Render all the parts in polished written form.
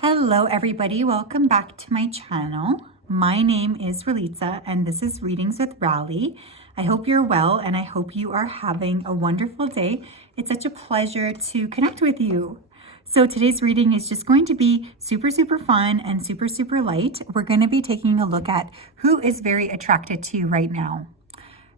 Hello everybody, welcome back to my channel. My name is Ralitza and this is Readings with Rali. I hope you're well and I hope you are having a wonderful day. It's such a pleasure to connect with you. So today's reading is just going to be super fun and super light. We're going to be taking a look at who is very attracted to you right now.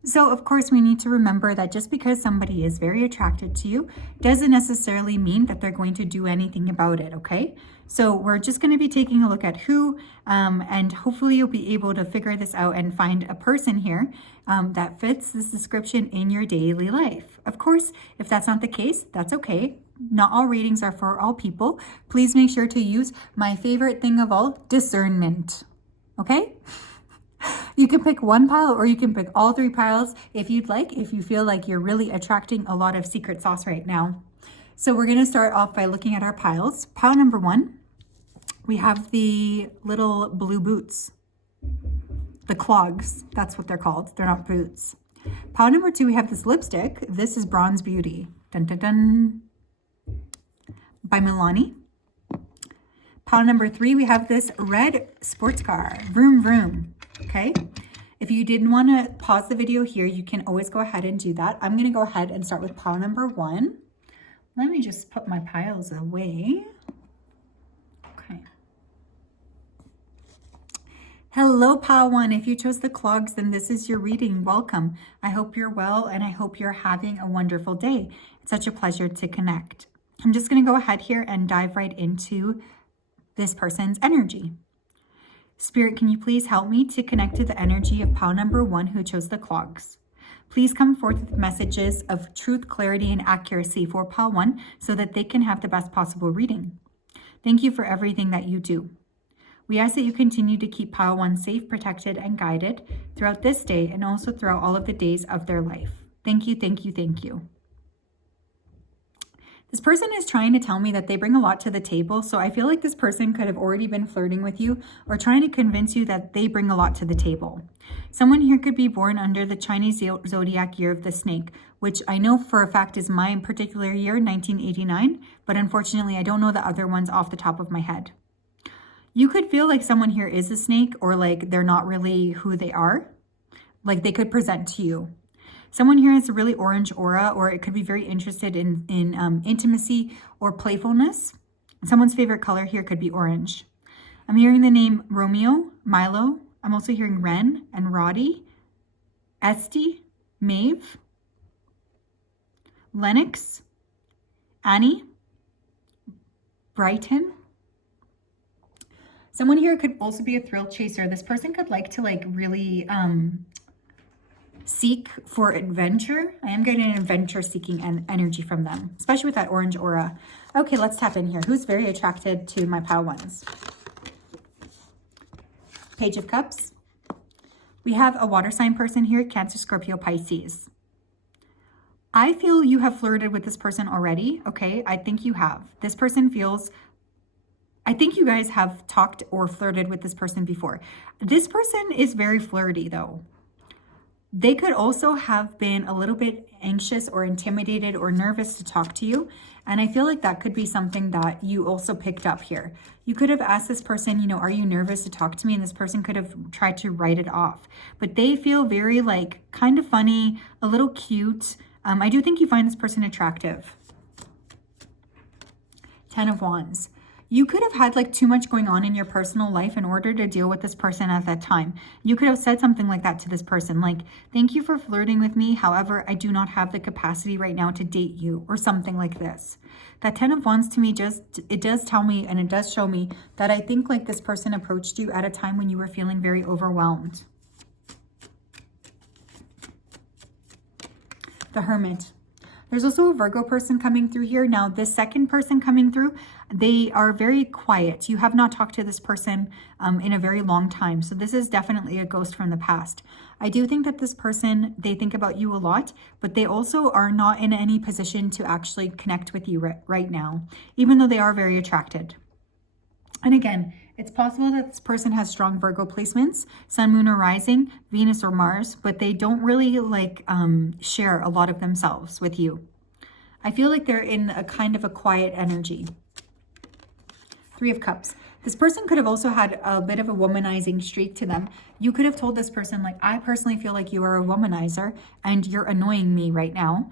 So of course we need to remember that just because somebody is very attracted to you doesn't necessarily mean that they're going to do anything about it, okay? So we're just going to be taking a look at who, and hopefully you'll be able to figure this out and find a person here that fits this description in your daily life. Of course, if that's not the case, that's okay. Not all readings are for all people. Please make sure to use my favorite thing of all, discernment, okay? You can pick one pile or you can pick all three piles if you'd like, if you feel like you're really attracting a lot of secret sauce right now. So we're going to start off by looking at our piles. Pile number one, we have the little blue boots, the clogs. That's what they're called. They're not boots. Pile number two, we have this lipstick. This is Bronze Beauty. Dun, dun, dun. By Milani. Pile number three, we have this red sports car. Vroom, vroom. Okay, if you didn't want to pause the video here, you can always go ahead and do that. I'm going to go ahead and start with pile number one. Let me just put my piles away. Okay. Hello, pile one. If you chose the clogs, then this is your reading. Welcome. I hope you're well and I hope you're having a wonderful day. It's such a pleasure to connect. I'm just going to go ahead here and dive right into this person's energy. Spirit, can you please help me to connect to the energy of pile number one who chose the clogs? Please come forth with messages of truth, clarity, and accuracy for pile one so that they can have the best possible reading. Thank you for everything that you do. We ask that you continue to keep pile one safe, protected, and guided throughout this day and also throughout all of the days of their life. Thank you, thank you, thank you. This person is trying to tell me that they bring a lot to the table, so I feel like this person could have already been flirting with you or trying to convince you that they bring a lot to the table. Someone here could be born under the Chinese zodiac year of the snake, which I know for a fact is my particular year, 1989, but unfortunately I don't know the other ones off the top of my head. You could feel like someone here is a snake or like they're not really who they are, like they could present to you. Someone here has a really orange aura, or it could be very interested in intimacy or playfulness. Someone's favorite color here could be orange. I'm hearing the name Romeo, Milo. I'm also hearing Ren and Roddy, Esty, Maeve, Lennox, Annie, Brighton. Someone here could also be a thrill chaser. This person could like to really seek for adventure. I am getting an adventure seeking energy from them, especially with that orange aura. Okay, let's tap in here. Who's very attracted to my pile ones? Page of Cups. We have a water sign person here, Cancer, Scorpio, Pisces. I feel you have flirted with this person already. Okay, I think you have. This person feels, I think you guys have talked or flirted with this person before. This person is very flirty though. They could also have been a little bit anxious or intimidated or nervous to talk to you. And I feel like that could be something that you also picked up here. You could have asked this person, are you nervous to talk to me? And this person could have tried to write it off. But they feel very kind of funny, a little cute. I do think you find this person attractive. 10 of Wands. You could have had too much going on in your personal life in order to deal with this person at that time. You could have said something like that to this person, like, thank you for flirting with me. However, I do not have the capacity right now to date you, or something like this. That 10 of Wands to me it does tell me and it does show me that I think this person approached you at a time when you were feeling very overwhelmed. The Hermit. There's also a Virgo person coming through here. Now, this second person coming through, they are very quiet. You have not talked to this person in a very long time. So this is definitely a ghost from the past. I do think that this person, they think about you a lot, but they also are not in any position to actually connect with you right now, even though they are very attracted. And again, it's possible that this person has strong Virgo placements, Sun, Moon, or Rising, Venus or Mars, but they don't really share a lot of themselves with you. I feel like they're in a kind of a quiet energy. Three of Cups. This person could have also had a bit of a womanizing streak to them. You could have told this person, like, I personally feel like you are a womanizer and you're annoying me right now.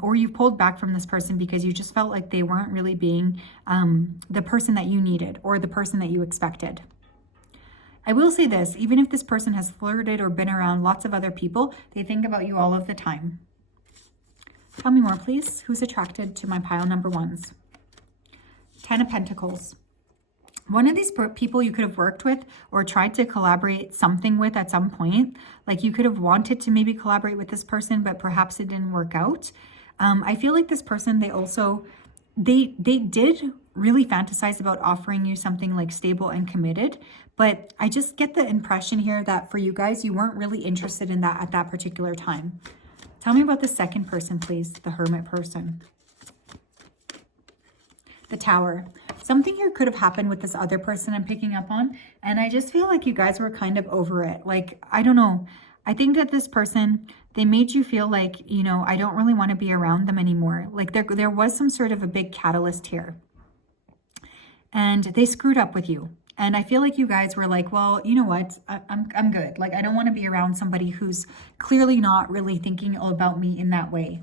Or you pulled back from this person because you just felt like they weren't really being the person that you needed or the person that you expected. I will say this, even if this person has flirted or been around lots of other people, they think about you all of the time. Tell me more, please. Who's attracted to my pile number ones? 10 of Pentacles. One of these people you could have worked with or tried to collaborate something with at some point. Like you could have wanted to maybe collaborate with this person, but perhaps it didn't work out. I feel like this person, they did really fantasize about offering you something like stable and committed. But I just get the impression here that for you guys, you weren't really interested in that at that particular time. Tell me about the second person, please. The Hermit person. The Tower. Something here could have happened with this other person I'm picking up on. And I just feel like you guys were kind of over it. Like, I don't know. I think that this person, they made you feel like, you know, I don't really want to be around them anymore. Like there was some sort of a big catalyst here. And they screwed up with you. And I feel like you guys were like, well, you know what? I'm good. Like, I don't want to be around somebody who's clearly not really thinking about me in that way.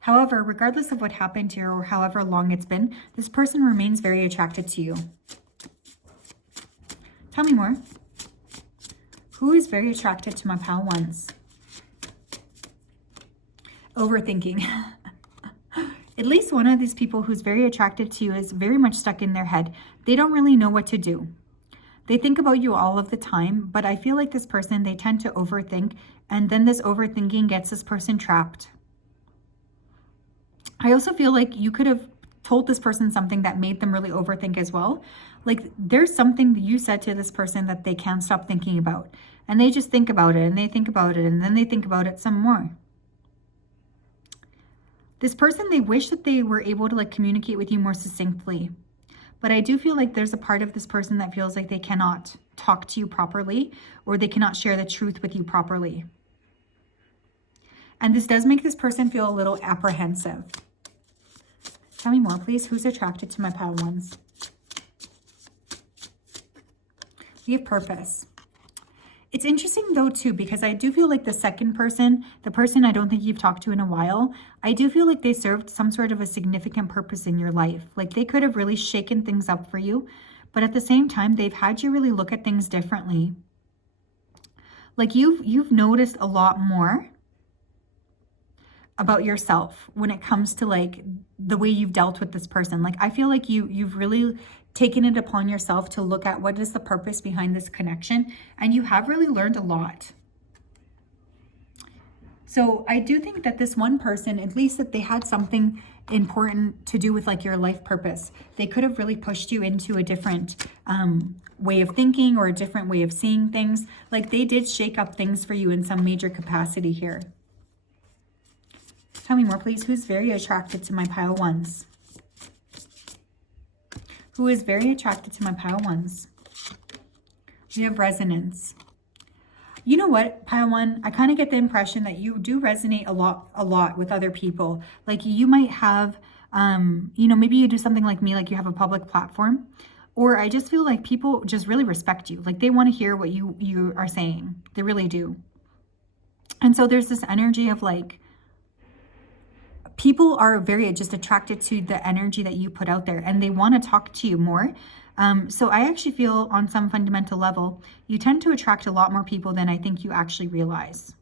However, regardless of what happened here or however long it's been, this person remains very attracted to you. Tell me more. Who is very attracted to my pile ones? Overthinking. At least one of these people who's very attracted to you is very much stuck in their head. They don't really know what to do. They think about you all of the time, but I feel like this person, they tend to overthink, and then this overthinking gets this person trapped. I also feel like you could have told this person something that made them really overthink as well. Like there's something that you said to this person that they can't stop thinking about. And they just think about it and they think about it and then they think about it some more. This person, they wish that they were able to like communicate with you more succinctly. But I do feel like there's a part of this person that feels like they cannot talk to you properly or they cannot share the truth with you properly. And this does make this person feel a little apprehensive. Tell me more, please. Who's attracted to my pile ones? We have Purpose. It's interesting though too, because I do feel like the second person, the person I don't think you've talked to in a while, I do feel like they served some sort of a significant purpose in your life. Like they could have really shaken things up for you, but at the same time, they've had you really look at things differently. Like you've noticed a lot more about yourself when it comes to like the way you've dealt with this person. Like I feel like you've really taken it upon yourself to look at what is the purpose behind this connection, and you have really learned a lot. So I do think that this one person, at least that they had something important to do with like your life purpose. They could have really pushed you into a different way of thinking or a different way of seeing things. Like they did shake up things for you in some major capacity here. Tell me more, please. Who's very attracted to my pile ones? Who is very attracted to my pile ones? We have Resonance. You know what, pile one, I kind of get the impression that you do resonate a lot with other people. Like you might have, you know, maybe you do something like me, like you have a public platform, or I just feel like people just really respect you. Like they want to hear what you are saying. They really do. And so there's this energy of like, people are very just attracted to the energy that you put out there and they want to talk to you more. So I actually feel on some fundamental level, you tend to attract a lot more people than I think you actually realize.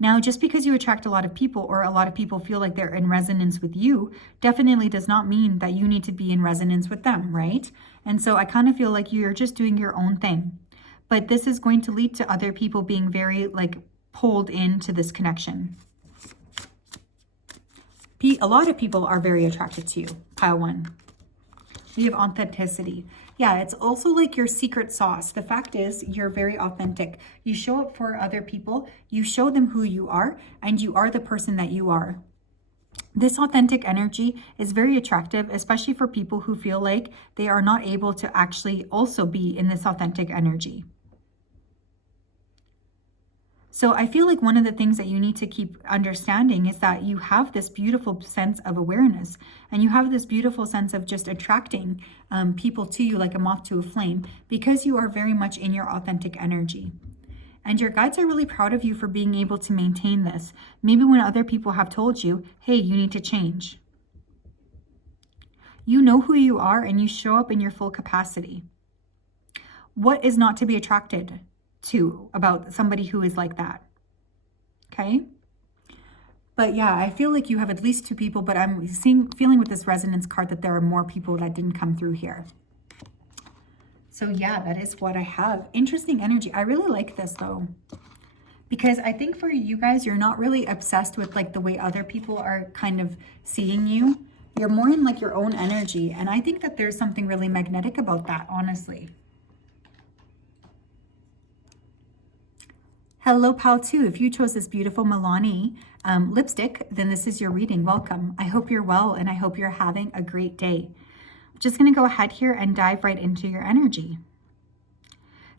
Now, just because you attract a lot of people or a lot of people feel like they're in resonance with you, definitely does not mean that you need to be in resonance with them, right? And so I kind of feel like you're just doing your own thing. But this is going to lead to other people being very like pulled into this connection. A lot of people are very attracted to you, pile one. We have Authenticity. Yeah, it's also like your secret sauce. The fact is, you're very authentic. You show up for other people, you show them who you are, and you are the person that you are. This authentic energy is very attractive, especially for people who feel like they are not able to actually also be in this authentic energy. So I feel like one of the things that you need to keep understanding is that you have this beautiful sense of awareness, and you have this beautiful sense of just attracting people to you like a moth to a flame, because you are very much in your authentic energy. And your guides are really proud of you for being able to maintain this. Maybe when other people have told you, hey, you need to change. You know who you are and you show up in your full capacity. What is not to be attracted to about somebody who is like that? Okay? But yeah, I feel like you have at least 2 people, but I'm feeling with this resonance card that there are more people that didn't come through here. So yeah, that is what I have. Interesting energy. I really like this though, because I think for you guys, you're not really obsessed with like the way other people are kind of seeing you. You're more in like your own energy. And I think that there's something really magnetic about that, honestly. Hello, pal 2. If you chose this beautiful Milani lipstick, then this is your reading. Welcome. I hope you're well, and I hope you're having a great day. Just going to go ahead here and dive right into your energy.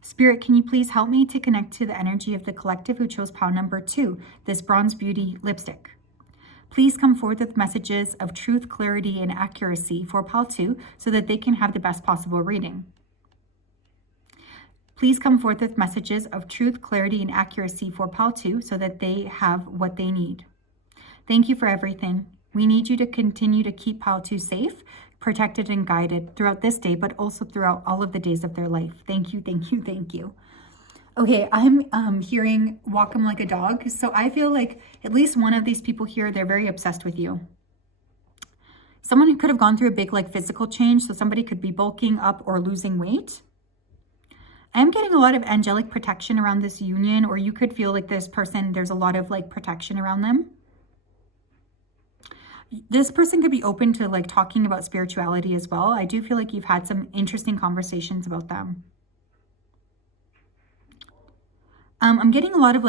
Spirit, can you please help me to connect to the energy of the collective who chose pile number 2, this Bronze Beauty lipstick? Please come forth with messages of truth, clarity, and accuracy for pile 2 so that they can have the best possible reading. Please come forth with messages of truth, clarity, and accuracy for pile 2 so that they have what they need. Thank you for everything. We need you to continue to keep pile 2 safe, protected, and guided throughout this day, but also throughout all of the days of their life. Thank you, thank you, thank you. Okay, I'm hearing walk 'em like a dog. So I feel like at least one of these people here, they're very obsessed with you. Someone who could have gone through a big like physical change. So somebody could be bulking up or losing weight. I'm getting a lot of angelic protection around this union, or you could feel like this person, there's a lot of like protection around them. This person could be open to like talking about spirituality as well. I do feel like you've had some interesting conversations about them. I'm getting a lot of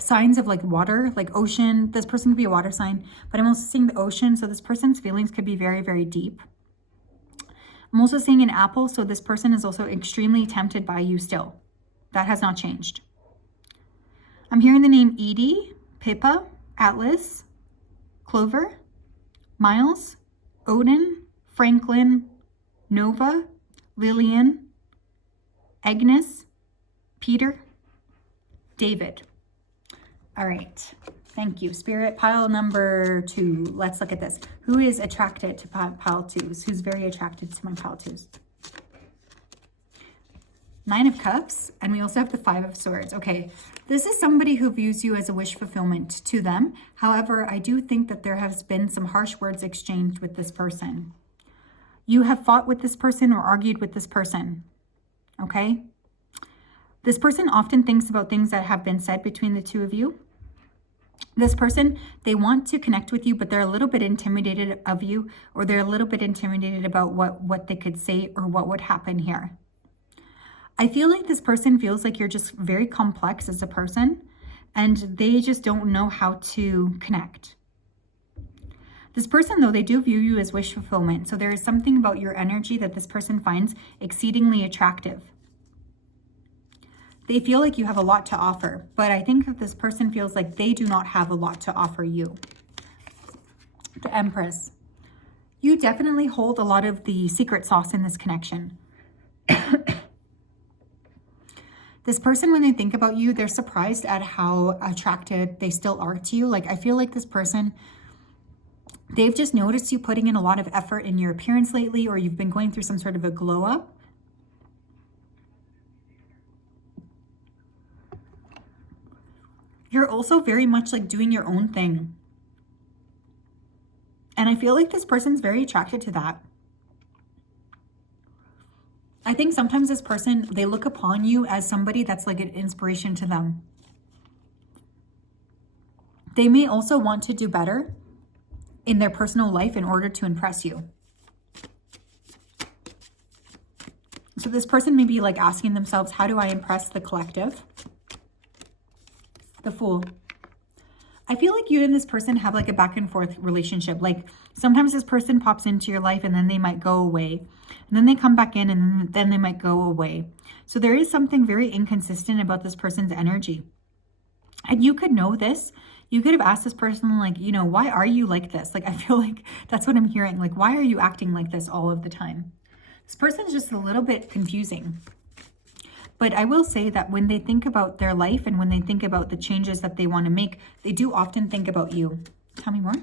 signs of like water, like ocean. This person could be a water sign, but I'm also seeing the ocean. So this person's feelings could be very, very deep. I'm also seeing an apple. So this person is also extremely tempted by you still. That has not changed. I'm hearing the name Edie, Pippa, Atlas, Clover, Miles, Odin, Franklin, Nova, Lillian, Agnes, Peter, David. All right. Thank you. Spirit, pile number 2. Let's look at this. Who is attracted to pile 2s? Who's very attracted to my pile 2s? 9 of Cups, and we also have the 5 of Swords. Okay, this is somebody who views you as a wish fulfillment to them. However, I do think that there has been some harsh words exchanged with this person. You have fought with this person or argued with this person, okay? This person often thinks about things that have been said between the two of you. This person, they want to connect with you, but they're a little bit intimidated of you, or they're a little bit intimidated about what they could say or what would happen here. I feel like this person feels like you're just very complex as a person, and they just don't know how to connect. This person, though, they do view you as wish fulfillment. So there is something about your energy that this person finds exceedingly attractive. They feel like you have a lot to offer, but I think that this person feels like they do not have a lot to offer you. The Empress. You definitely hold a lot of the secret sauce in this connection. This person, when they think about you, they're surprised at how attracted they still are to you. Like, I feel like this person, they've just noticed you putting in a lot of effort in your appearance lately, or you've been going through some sort of a glow up. You're also very much like doing your own thing. And I feel like this person's very attracted to that. I think sometimes this person, they look upon you as somebody that's like an inspiration to them. They may also want to do better in their personal life in order to impress you. So this person may be like asking themselves, how do I impress the collective? The Fool. I feel like you and this person have like a back and forth relationship. Like sometimes this person pops into your life and then they might go away. And then they come back in and then they might go away. So there is something very inconsistent about this person's energy. And you could know this. You could have asked this person, like, you know, why are you like this? Like, I feel like that's what I'm hearing. Like, why are you acting like this all of the time? This person's just a little bit confusing. But I will say that when they think about their life and when they think about the changes that they want to make, they do often think about you. Tell me more.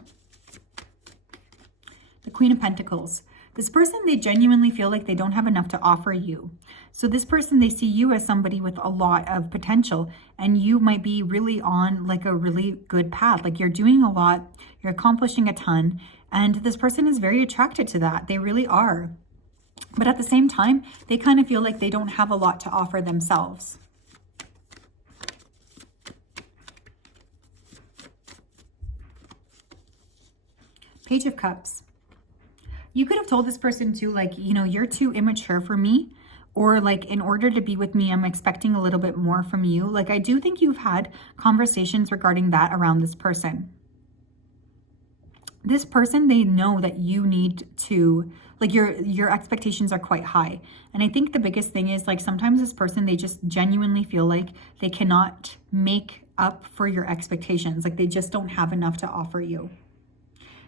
The Queen of Pentacles. This person, they genuinely feel like they don't have enough to offer you. So this person, they see you as somebody with a lot of potential, and you might be really on like a really good path. Like you're doing a lot, you're accomplishing a ton, and this person is very attracted to that. They really are. But at the same time, they kind of feel like they don't have a lot to offer themselves. Page of Cups. You could have told this person too, like, you know, you're too immature for me, or like, in order to be with me, I'm expecting a little bit more from you. Like, I do think you've had conversations regarding that around this person. This person, they know that you need to, like, your expectations are quite high. And I think the biggest thing is, like, sometimes this person, they just genuinely feel like they cannot make up for your expectations. Like, they just don't have enough to offer you.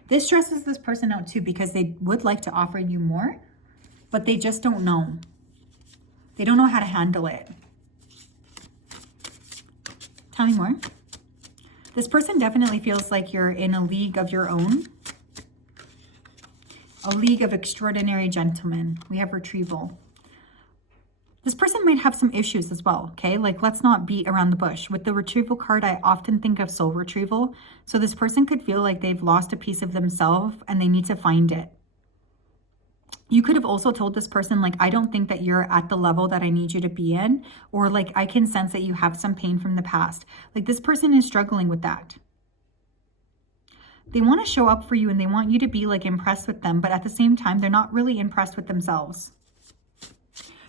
This stresses this person out too, because they would like to offer you more, but they just don't know. They don't know how to handle it. Tell me more. This person definitely feels like you're in a league of your own. A league of extraordinary gentlemen. We have retrieval. This person might have some issues as well, okay? Like, let's not beat around the bush. With the retrieval card, I often think of soul retrieval. So this person could feel like they've lost a piece of themselves and they need to find it. You could have also told this person, like, I don't think that you're at the level that I need you to be in, or like, I can sense that you have some pain from the past. Like, this person is struggling with that. They want to show up for you and they want you to be like impressed with them, but at the same time, they're not really impressed with themselves.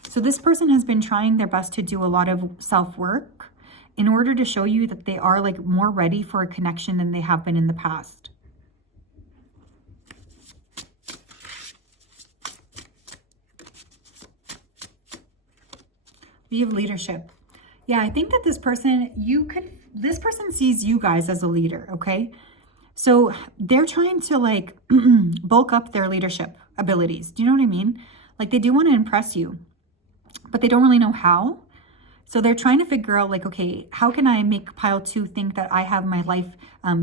So this person has been trying their best to do a lot of self-work in order to show you that they are like more ready for a connection than they have been in the past. We have leadership. Yeah, I think that this person, this person sees you guys as a leader, okay? So they're trying to like bulk up their leadership abilities. Do you know what I mean? Like, they do want to impress you, but they don't really know how. So they're trying to figure out, like, okay, how can I make pile 2 think that I have my life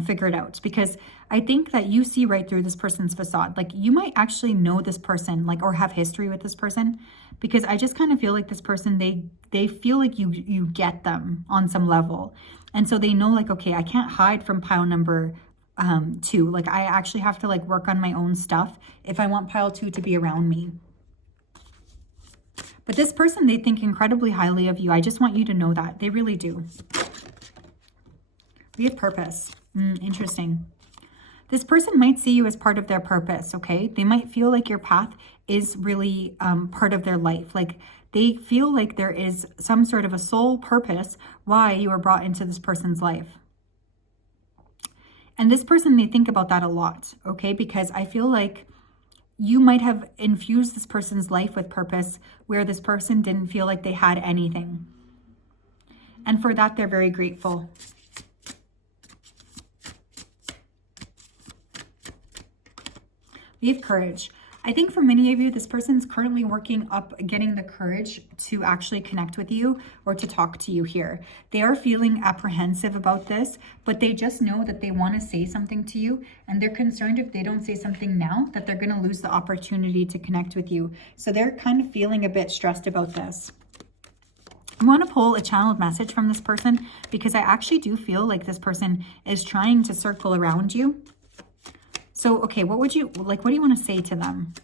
figured out? Because I think that you see right through this person's facade. Like, you might actually know this person, like, or have history with this person, because I just kind of feel like this person, they feel like you get them on some level. And so they know, like, okay, I can't hide from pile number 2. Like, I actually have to like work on my own stuff if I want pile 2 to be around me. But this person, they think incredibly highly of you. I just want you to know that. They really do. We have purpose. Interesting. This person might see you as part of their purpose, okay? They might feel like your path is really part of their life. Like, they feel like there is some sort of a soul purpose why you were brought into this person's life. And this person, they think about that a lot, okay? Because I feel like you might have infused this person's life with purpose where this person didn't feel like they had anything. And for that, they're very grateful. We have courage. I think for many of you, this person's currently working up getting the courage to actually connect with you or to talk to you here. They are feeling apprehensive about this, but they just know that they want to say something to you, and they're concerned if they don't say something now that they're going to lose the opportunity to connect with you. So they're kind of feeling a bit stressed about this. I want to pull a channeled message from this person because I actually do feel like this person is trying to circle around you. So, okay, what do you want to say to them?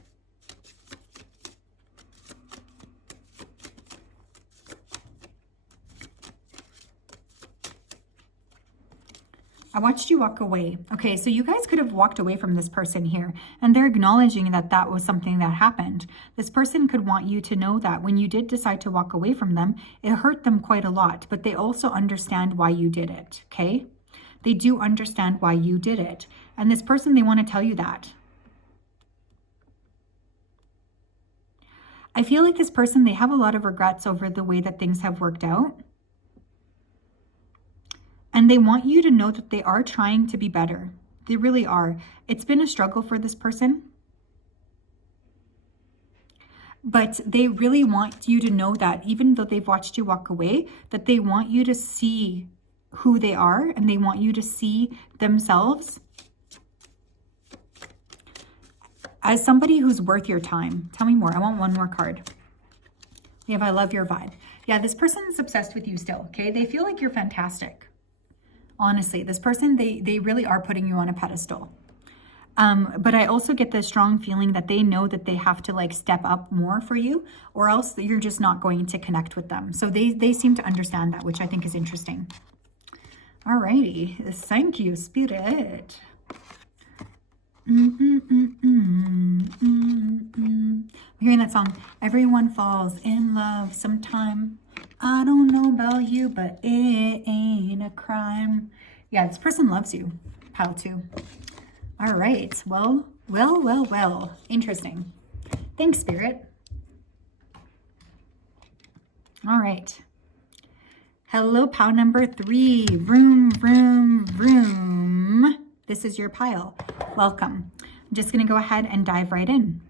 I watched you walk away. Okay, so you guys could have walked away from this person here, and they're acknowledging that that was something that happened. This person could want you to know that when you did decide to walk away from them, it hurt them quite a lot, but they also understand why you did it, okay? They do understand why you did it. And this person, they want to tell you that. I feel like this person, they have a lot of regrets over the way that things have worked out. And they want you to know that they are trying to be better. They really are. It's been a struggle for this person. But they really want you to know that even though they've watched you walk away, that they want you to see who they are and they want you to see themselves as somebody who's worth your time. Tell me more. I want one more card. We have I love your vibe. Yeah, this person is obsessed with you still, okay? They feel like you're fantastic. Honestly, this person, they really are putting you on a pedestal. But I also get the strong feeling that they know that they have to like step up more for you, or else you're just not going to connect with them. So they seem to understand that, which I think is interesting. Alrighty, thank you, Spirit. I'm hearing that song, Everyone Falls in Love Sometime. I don't know about you, but it ain't a crime. Yeah, this person loves you, pal too. All right, well. Interesting. Thanks, Spirit. All right. Hello, pile number 3. Vroom, vroom, vroom. This is your pile. Welcome. I'm just going to go ahead and dive right in.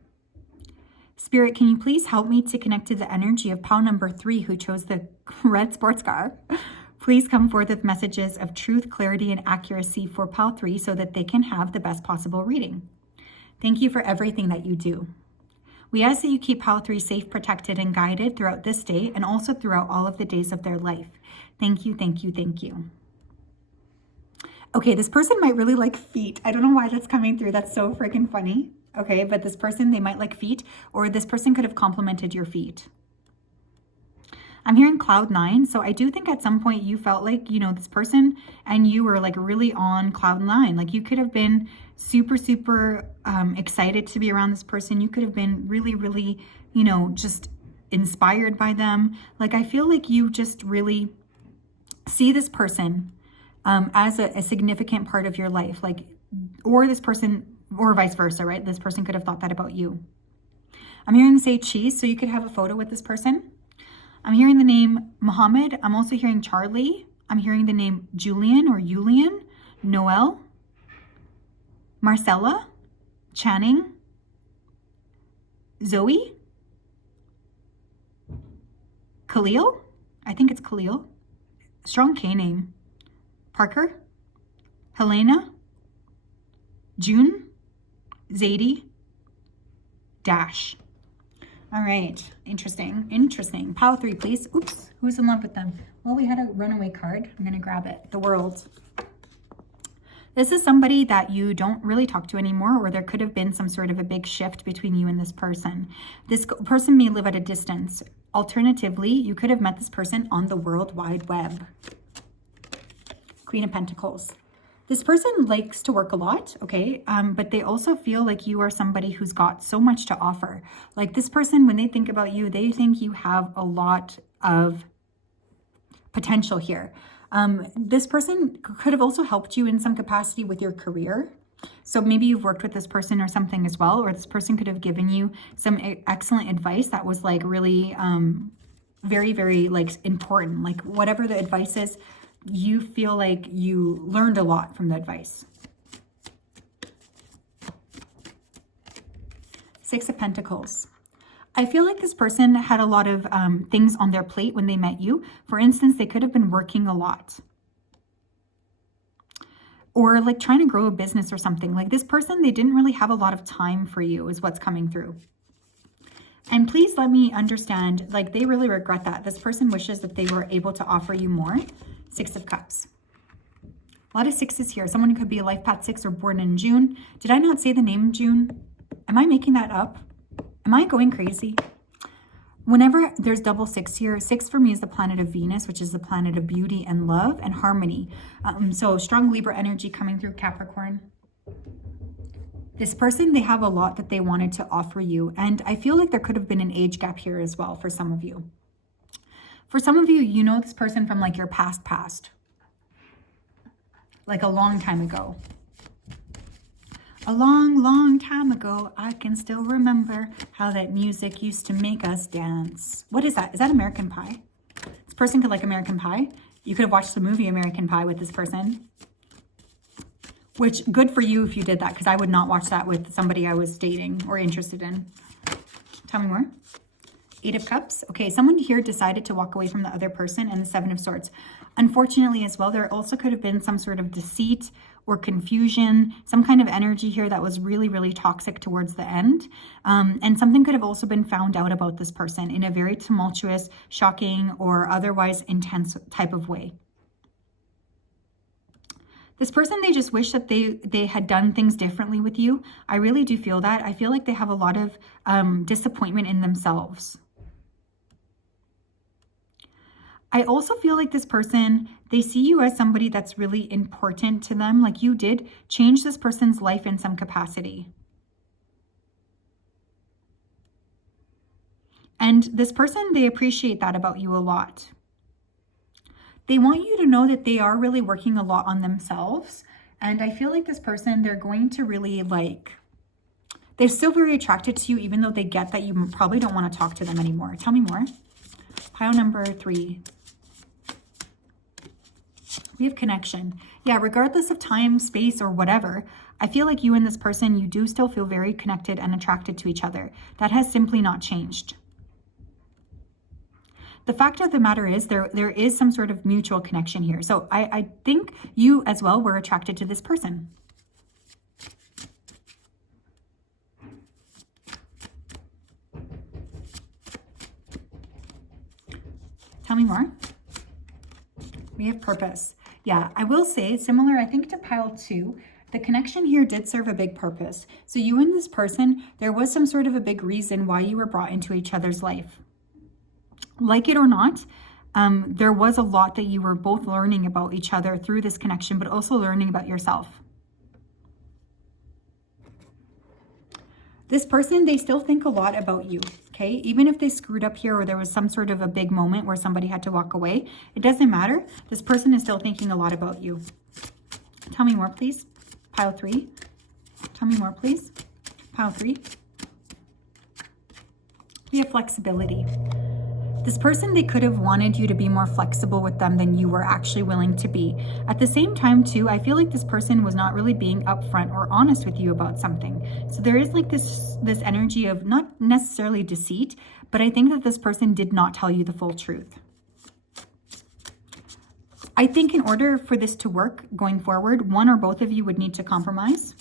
Spirit, can you please help me to connect to the energy of pile number 3 who chose the red sports car? Please come forth with messages of truth, clarity, and accuracy for pile 3 so that they can have the best possible reading. Thank you for everything that you do. We ask that you keep pile 3 safe, protected, and guided throughout this day and also throughout all of the days of their life. Thank you, thank you, thank you. Okay, this person might really like feet. I don't know why that's coming through. That's so freaking funny. Okay, but this person, they might like feet, or this person could have complimented your feet. I'm hearing cloud 9. So I do think at some point you felt like, you know, this person and you were like really on cloud 9. Like you could have been super, super excited to be around this person. You could have been really, really, you know, just inspired by them. Like I feel like you just really see this person as a significant part of your life. Like, or this person, or vice versa, right? This person could have thought that about you. I'm hearing say cheese, so you could have a photo with this person. I'm hearing the name Muhammad. I'm also hearing Charlie. I'm hearing the name Julian or Julian, Noel, Marcella, Channing, Zoe, Khalil. I think it's Khalil. Strong K name. Parker, Helena, June, Zadie, Dash. All right, interesting. Pile 3, please. Oops, who's in love with them? Well, we had a runaway card. I'm gonna grab it. The World. This is somebody that you don't really talk to anymore, or there could have been some sort of a big shift between you and this person. This person may live at a distance. Alternatively, you could have met this person on the World Wide Web. Queen of Pentacles. This person likes to work a lot, okay? But they also feel like you are somebody who's got so much to offer. Like this person, when they think about you, they think you have a lot of potential here. This person could have also helped you in some capacity with your career. So maybe you've worked with this person or something as well, or this person could have given you some excellent advice that was like really very, very like important. Like whatever the advice is, you feel like you learned a lot from the advice. 6 of Pentacles. I feel like this person had a lot of things on their plate when they met you. For instance, they could have been working a lot. Or like trying to grow a business or something. Like this person, they didn't really have a lot of time for you is what's coming through. And please let me understand, like they really regret that. This person wishes that they were able to offer you more. 6 of Cups. A lot of 6s here. Someone could be a life path 6 or born in June. Did I not say the name June? Am I making that up? Am I going crazy? Whenever there's double 6 here, 6 for me is the planet of Venus, which is the planet of beauty and love and harmony. So strong Libra energy coming through Capricorn. This person, they have a lot that they wanted to offer you. And I feel like there could have been an age gap here as well for some of you. For some of you, you know this person from like your past. like a long time ago. A long, long time ago, I can still remember how that music used to make us dance. What is that? Is that American Pie? This person could like American Pie. You could have watched the movie American Pie with this person. Which, good for you if you did that, because I would not watch that with somebody I was dating or interested in. Tell me more. 8 of Cups. Okay, someone here decided to walk away from the other person, and the 7 of Swords. Unfortunately as well, there also could have been some sort of deceit or confusion, some kind of energy here that was really, really toxic towards the end. And something could have also been found out about this person in a very tumultuous, shocking, or otherwise intense type of way. This person, they just wish that they had done things differently with you. I really do feel that. I feel like they have a lot of disappointment in themselves. I also feel like this person, they see you as somebody that's really important to them. Like you did change this person's life in some capacity. And this person, they appreciate that about you a lot. They want you to know that they are really working a lot on themselves. And I feel like this person, they're going to really like, they're still very attracted to you, even though they get that you probably don't want to talk to them anymore. Tell me more. Pile number 3. We have connection. Yeah, regardless of time, space, or whatever, I feel like you and this person, you do still feel very connected and attracted to each other. That has simply not changed. The fact of the matter is there is some sort of mutual connection here. So I think you as well were attracted to this person. Tell me more. We have purpose. Yeah, I will say similar, I think, to pile 2. The connection here did serve a big purpose. So you and this person, there was some sort of a big reason why you were brought into each other's life. Like it or not, there was a lot that you were both learning about each other through this connection, but also learning about yourself. This person, they still think a lot about you, okay? Even if they screwed up here or there was some sort of a big moment where somebody had to walk away, it doesn't matter. This person is still thinking a lot about you. Tell me more, please. Pile 3. Tell me more, please. Pile 3. We have flexibility. This person, they could have wanted you to be more flexible with them than you were actually willing to be. At the same time, too, I feel like this person was not really being upfront or honest with you about something. So there is like this energy of not necessarily deceit, but I think that this person did not tell you the full truth. I think in order for this to work going forward, one or both of you would need to compromise.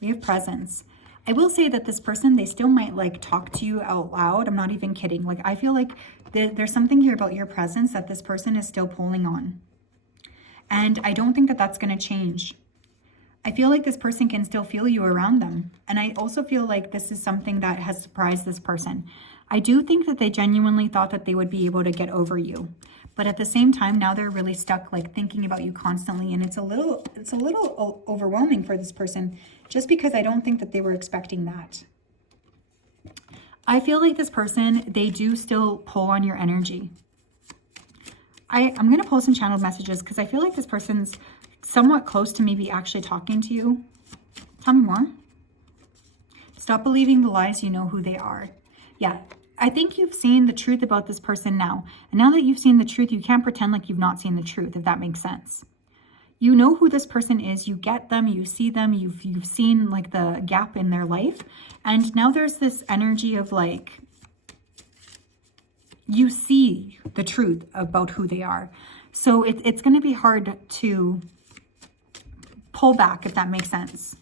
We have presence. I will say that this person, they still might like talk to you out loud. I'm not even kidding. Like I feel like there's something here about your presence that this person is still pulling on. And I don't think that that's going to change. I feel like this person can still feel you around them. And I also feel like this is something that has surprised this person. I do think that they genuinely thought that they would be able to get over you. But at the same time, now they're really stuck like thinking about you constantly. And it's a little overwhelming for this person, just because I don't think that they were expecting that. I feel like this person, they do still pull on your energy. I'm going to pull some channeled messages because I feel like this person's somewhat close to maybe actually talking to you. Tell me more. Stop believing the lies. You know who they are. Yeah. I think you've seen the truth about this person now. And now that you've seen the truth, you can't pretend like you've not seen the truth, if that makes sense. You know who this person is. You get them. You see them. You've seen like the gap in their life. And now there's this energy of like, you see the truth about who they are. So it's going to be hard to pull back, if that makes sense.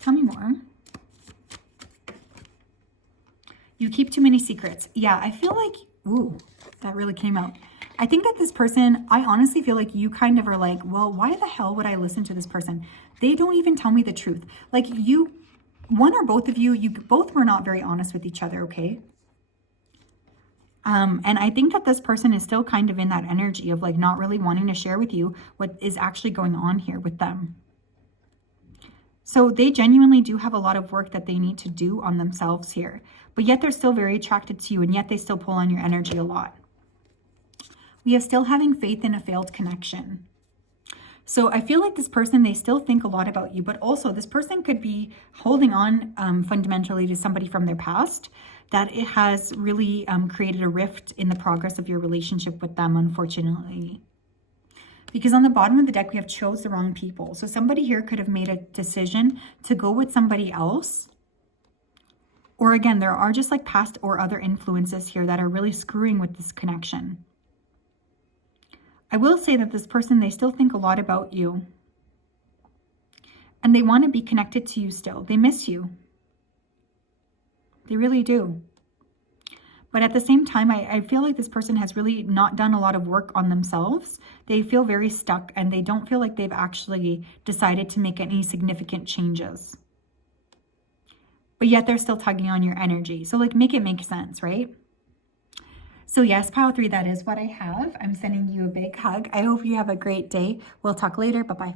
Tell me more. You keep too many secrets. Yeah, I feel like, ooh, that really came out. I think that this person, I honestly feel like you kind of are like, well, why the hell would I listen to this person? They don't even tell me the truth. Like you, one or both of you both were not very honest with each other, okay? And I think that this person is still kind of in that energy of like not really wanting to share with you what is actually going on here with them. So they genuinely do have a lot of work that they need to do on themselves here, but yet they're still very attracted to you, and yet they still pull on your energy a lot. We have still having faith in a failed connection. So I feel like this person, they still think a lot about you, but also this person could be holding on fundamentally to somebody from their past that it has really created a rift in the progress of your relationship with them, unfortunately. Because on the bottom of the deck, we have chose the wrong people. So somebody here could have made a decision to go with somebody else. Or again, there are just like past or other influences here that are really screwing with this connection. I will say that this person, they still think a lot about you. And they want to be connected to you still. They miss you. They really do. But at the same time, I feel like this person has really not done a lot of work on themselves. They feel very stuck and they don't feel like they've actually decided to make any significant changes. But yet they're still tugging on your energy. So like, make it make sense, right? So yes, pile 3, that is what I have. I'm sending you a big hug. I hope you have a great day. We'll talk later. Bye-bye.